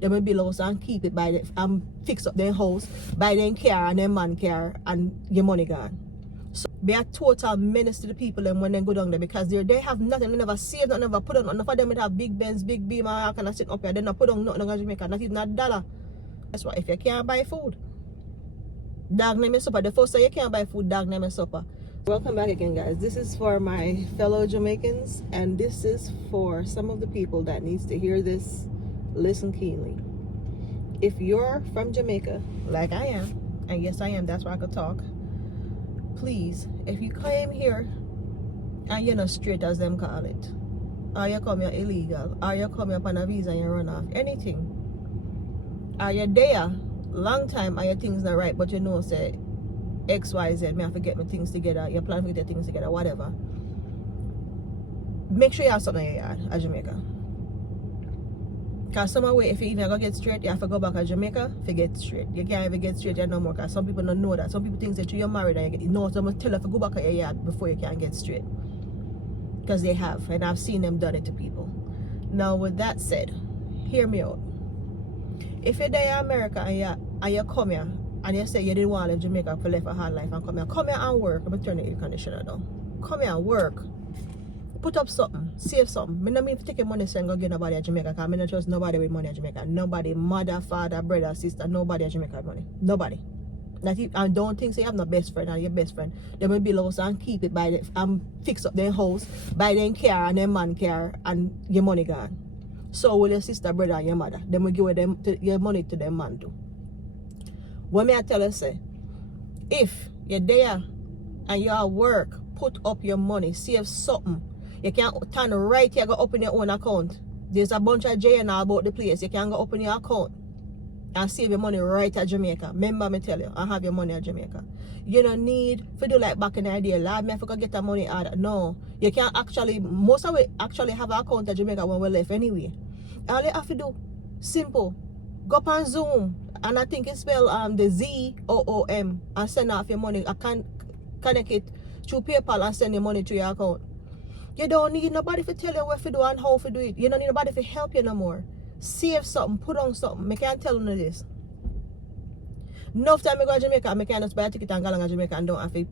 They will build house and keep it by the fix up their house, buy their car and their man car, and your money gone. So be a total menace to the people and when they go down there, because they have nothing, they never save, they never put on. Enough of them would have big Benz, big beam, and kind of sit up here. They not put on nothing in Jamaica, not even $1. That's why if you can't buy food, dog name is supper. The first time you can't buy food, dog name is supper. Welcome back again, guys. This is for my fellow Jamaicans, and this is for some of the people that needs to hear this. Listen keenly. If you're from Jamaica, like I am, and yes I am, that's why I could talk, please, if you came here and you're not straight as them call it, or you come here illegal, or you come here upon a visa and you run off, anything, or you're there long time and your things not right, but you know say XYZ, may I forget my things together, you plan to get your things together, whatever, make sure you have something in your yard at Jamaica. Because some way, if you even go get straight, you have to go back to Jamaica to get straight. You can't even get straight no more, because some people don't know that. Some people think that you're married and you know, so must tell you to go back to your yard before you can get straight. Because they have, and I've seen them done it to people. Now with that said, hear me out. If you're there in America and you come here and you say you didn't want to leave Jamaica for life a hard life and come here and work, I'm going to turn the air conditioner down. Come here and work. Put up something, save something. I don't mean to take your money and go get nobody at Jamaica, because I don't trust nobody with money at Jamaica. Nobody, mother, father, brother, sister, nobody at Jamaica with money. Nobody. Not even, and don't think say you have no best friend or your best friend. They will build house and keep it by the fix up their house, buy their car and their man car, and your money gone. So will your sister, brother, and your mother. They will give them your money to them man too. What may I tell you say? If you're there and you at work, put up your money, save something. You can't turn right here, go open your own account. There's a bunch of JNR about the place. You can go open your account and save your money right at Jamaica. Remember me tell you, and have your money at Jamaica. You don't need to do like back in the day, lad, me I forgot get the money out. No, you can actually, most of it actually have an account at Jamaica when we left anyway. All you have to do, simple, go up on Zoom, and I think it's spelled the ZOOM, and send off your money. I can connect it through PayPal and send your money to your account. You don't need nobody to tell you what to do and how to do it. You don't need nobody to help you no more. Save something, put on something. I can't tell you this. Enough time I go to Jamaica, I can't just buy a ticket and go along to Jamaica and don't have to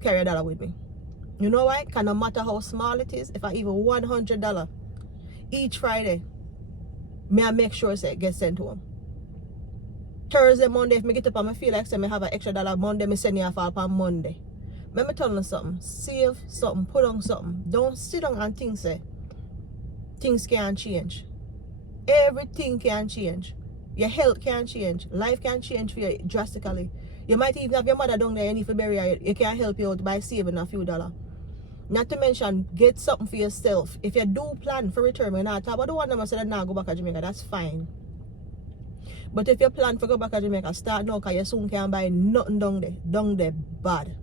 carry $1 with me. You know why? Because no matter how small it is, if I even $100 each Friday, I make sure it gets sent to them. Thursday, Monday, if I get up and I feel like I have an extra dollar Monday, I send you off on Monday. Let me tell you something. Save something, put on something. Don't sit down and think say things can change. Everything can change. Your health can change. Life can change for you drastically. You might even have your mother down there, you need to bury her. You can help you out by saving a few dollars. Not to mention, get something for yourself. If you do plan for return, we're not talking about the one that said now go back to Jamaica, that's fine. But if you plan for go back to Jamaica, start now, because you soon can't buy nothing down there. Down there, bad.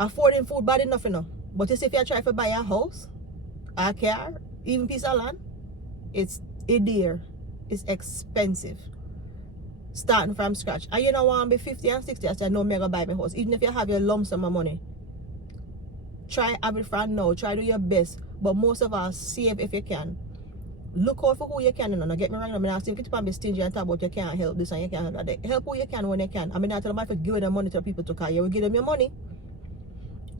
Affording food bad enough, you know. But you see, if you try to buy a house, a car, even piece of land, it's dear. It's expensive. Starting from scratch. And you don't want to be 50 and 60 and say, no, I'm going to buy my house. Even if you have your lump sum of money. Try have it from now. Try do your best. But most of us save if you can. Look out for who you can. Don't get me wrong. I mean, I still get to be stingy and talk about you can't help this and you can't help that. Help who you can when you can. I mean, I tell them if you give them money to people to call you, will give them your money.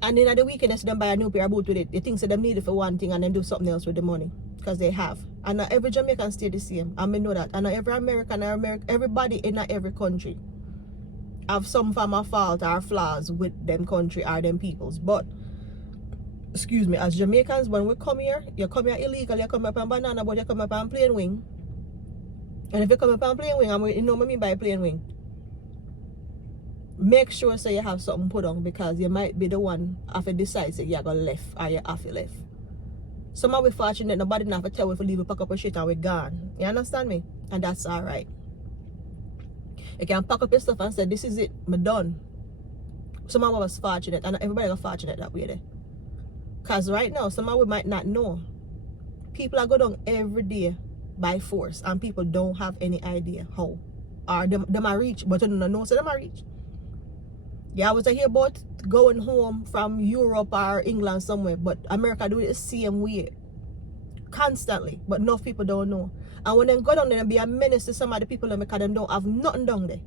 And then at the weekend, they see them buy a new pair of boots with it. They think that they need it for one thing and then do something else with the money. Because they have. And not every Jamaican stay the same. I mean, know that. And not every American, everybody in every country have some form of fault or flaws with them country or them peoples. But, excuse me, as Jamaicans, when we come here, you come here illegal, you come up on banana, but you come up on plain wing. And if you come up on plain wing, you know what I mean by plain wing. Make sure so you have something put on, because you might be the one after decide say you're going to left or you have to left. Some of we fortunate nobody have to tell we to leave, we pack up our shit and we're gone. You understand me? And that's alright. You can pack up your stuff and say, this is it, I'm done. Some of us fortunate, and everybody is fortunate that way there. Because right now, some of we might not know. People are going down every day by force, and people don't have any idea how. Or them are rich, but you don't know so them are rich. Yeah, I was hear about going home from Europe or England somewhere, but America do it the same way. Constantly. But enough people don't know. And when they go down there and be a menace to some of the people because them don't have nothing down there.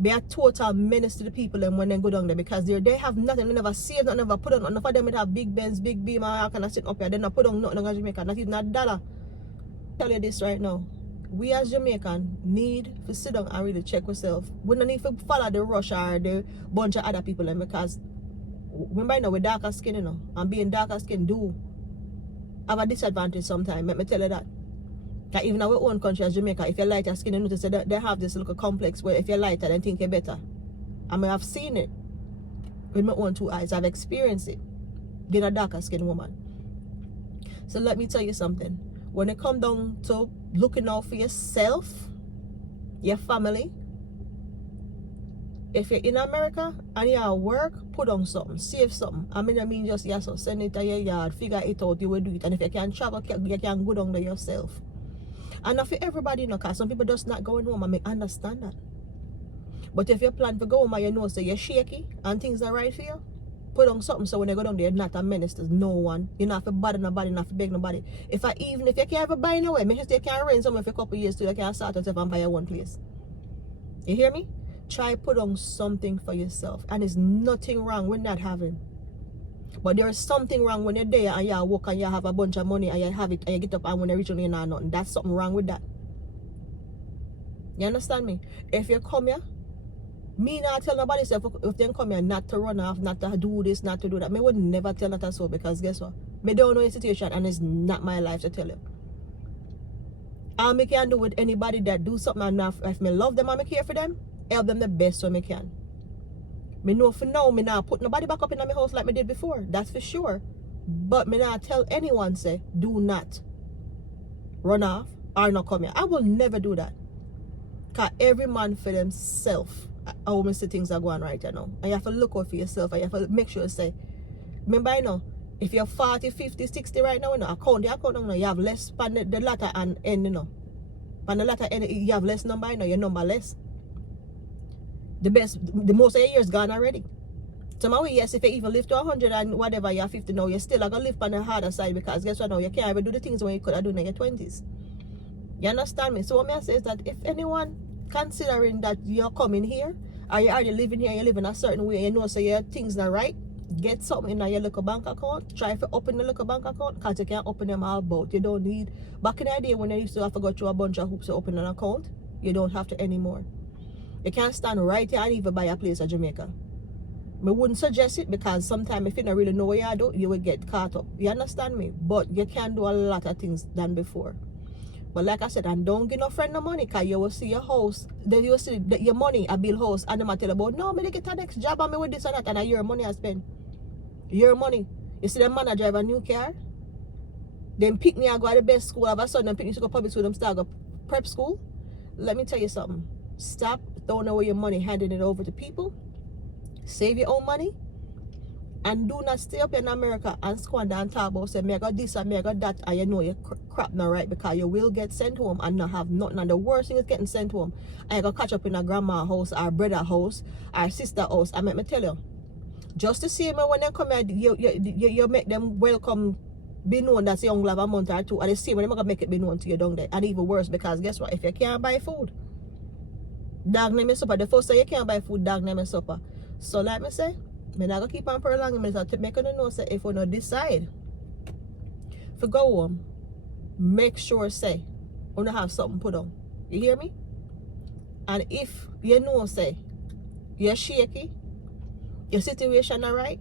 Be a total menace to the people and when they go down there because they have nothing, they never save nothing, never put on enough of them would have big Benz, big beam, and all kind of sit up here. They not put on nothing in Jamaica, not even a dollar. Tell you this right now. We as Jamaican need to sit down and really check ourselves. We don't need to follow the rush or the bunch of other people because remember now we're darker skin, you know, and being darker skin do have a disadvantage sometimes. Let me tell you that. That even our own country as Jamaica, if you're lighter skin, you notice that they have this little complex where if you're lighter, they think you're better. I mean, I've seen it with my own two eyes. I've experienced it being a darker skinned woman. So let me tell you something. When it comes down to looking out for yourself, your family, if you're in America and you're at work, put on something, save something. I mean just yes, so send it to your yard, figure it out, you will do it. And if you can travel, you can go down there yourself. And not for everybody, you know, because some people just not going home. I mean, understand that. But if you plan to go home and you know so you're shaky and things are right for you, put on something so when you go down there, you're not a menace to no one. You're not for bother nobody, not for beg nobody. Even if you can't ever buy nowhere, make sure you can rent somewhere for a couple of years till you can start yourself and buy your one place. You hear me? Try put on something for yourself. And there's nothing wrong with not having. But there is something wrong when you're there and you work and you have a bunch of money and you have it and you get up and when you reach you're not nothing. That's something wrong with that. You understand me? If you come here, me not tell nobody if they come here not to run off, not to do this, not to do that. Me would never tell that so because guess what? Me don't know the situation and it's not my life to tell you. All me can do with anybody that do something and if me love them and me care for them, help them the best way me can. Me know for now, me not put nobody back up in my house like me did before. That's for sure. But me not tell anyone say, do not run off or not come here. I will never do that. Because every man for themselves, how many things are going right now. And you have to look out for yourself and you have to make sure you say, remember, you know, if you're 40, 50, 60 right now, you know, account now, you have less on the latter and end, you know. On the latter end, you have less number, you know, your number less. The most of your years gone already. Tomorrow, yes, if you even live to 100 and whatever, you're 50 now, you're still going to live on the harder side because guess what now, you can't even do the things when you could have done in your 20s. You understand me? So what I say is that if anyone considering that you're coming here, or you're already living here, you live in a certain way, you know, so your things not right, get something in your local bank account, try to open the local bank account, because you can't open them all about. You don't need, back in the day when you used to have to go through a bunch of hoops to open an account, you don't have to anymore. You can't stand right here and even buy a place in Jamaica. I wouldn't suggest it because sometimes if you don't really know what you do, you will get caught up. You understand me? But you can do a lot of things than before. But like I said, and don't give no friend no money because you will see your house, then you will see your money, a bill house, and they might tell about, no, me get a next job and me with this and that, and your money I spend. Your money. You see them man I drive a new car, then pick me and go to the best school, all of a sudden them pick me to go public school, them start go prep school. Let me tell you something. Stop throwing away your money, handing it over to people. Save your own money. And do not stay up in America and squander and talk about say, me I got this and me I got that, and you know you crap not right because you will get sent home and not have nothing. And the worst thing is getting sent home. And you got catch up in a grandma's house, or brother house, or sister house. And let me tell you, just to see me when they come here, you make them welcome, be known that you only have a month or two. And the same when they're going to make it be known to you down there. And even worse because guess what? If you can't buy food, dog name your supper. The first time you can't buy food, dog name your supper. So like me say, I'm not going to keep on prolonging myself to make you know say if you don't decide if you go home, make sure say you don't have something put on. You hear me? And if you know say you're shaky, your situation not right,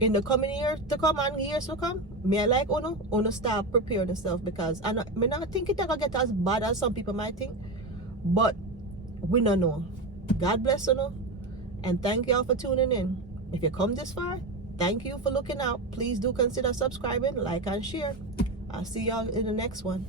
in the coming year to come and years to come, me I like uno start preparing yourself because I not think it's gonna get as bad as some people might think, but we don't know. God bless you. And thank y'all for tuning in. If you come this far, thank you for looking out. Please do consider subscribing, like and share. I'll see y'all in the next one.